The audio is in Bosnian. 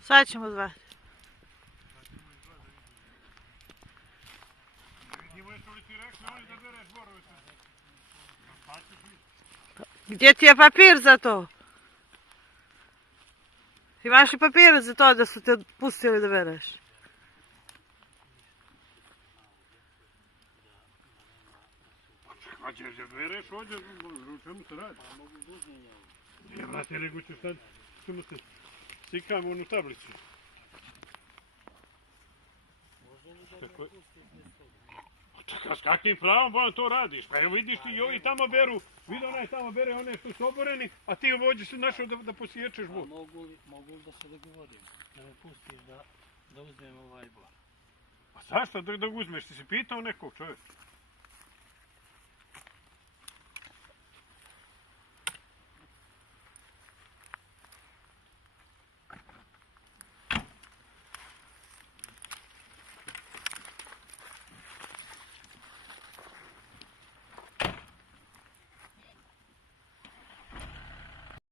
Sad ćemo zvati. Gdje ti je papir za to? Imaš li papir za to da su te pustili da bereš? A ćeš da bereš ovdje, o čemu se radi? Ja, brate, nego ću sad, ćemo se slikamo onu tablicu. Čekaj, s kakvim pravom bolam to radiš? Pa evo vidiš ti i ovi tamo beru, vidi onaj tamo bere one što su oboreni, a ti ovdje si našao da posiječeš bor. Mogu li da se dogovorim? Da me pustiš da uzmem ovaj bor? A zašto da uzmeš? Ti si pitao nekog čovjeka?